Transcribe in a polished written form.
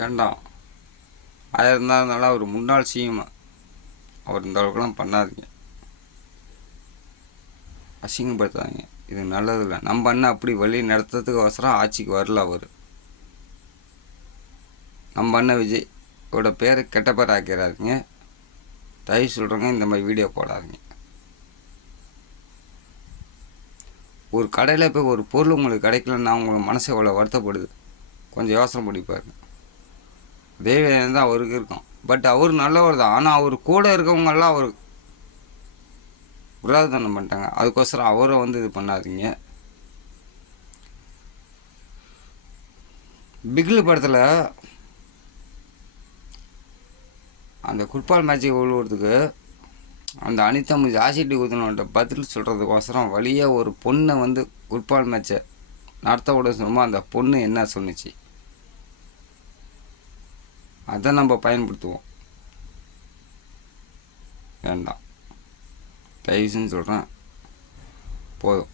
வேண்டாம். இருந்தாலும் அவர் முன்னாள் சிஎம், அவர் இந்த அளவுக்குலாம் பண்ணாதீங்க, அசிங்கப்படுத்தாதீங்க. இது நல்லதில்லை. நம்ம அண்ணன் அப்படி வழி நடத்துறதுக்கு அவசரம் ஆட்சிக்கு வரல. அவர் நம்ம அண்ணன் விஜயோட பேரை கெட்ட பேர் ஆக்கிறாருங்க. தயவு சொல்கிறேங்க, இந்த மாதிரி வீடியோ போடாதீங்க. ஒரு கடையில் போய் ஒரு பொருள் உங்களுக்கு கிடைக்கலன்னா உங்களுக்கு மனசு எவ்வளோ வருத்தப்படுது, கொஞ்சம் யோசனை பண்ணி பாருங்க. அதே வேணும் தான் அவருக்கு இருக்கும். பட் அவர் நல்லவர் தான். ஆனால் அவர் கூட இருக்கவங்கெல்லாம் அவர் விரோதனம் பண்ணிட்டாங்க. அதுக்கோசரம் அவரை இது பண்ணாதீங்க. பிகில் படத்தில் அந்த ஃபுட்பால் மேட்சுக்கு விழுவுறதுக்கு அந்த அனிதா ஆசிட்டி ஊற்றணுன்ற பதில் சொல்கிறதுக்கோசரம் வழியாக ஒரு பொண்ணை ஃபுட்பால் மேட்சை நடத்த விட சொல்லுமோ அந்த பொண்ணு என்ன சொன்னிச்சு, அதை நம்ம பயன்படுத்துவோம். வேண்டாம், தயவுசுன்னு சொல்கிறேன், போதும்.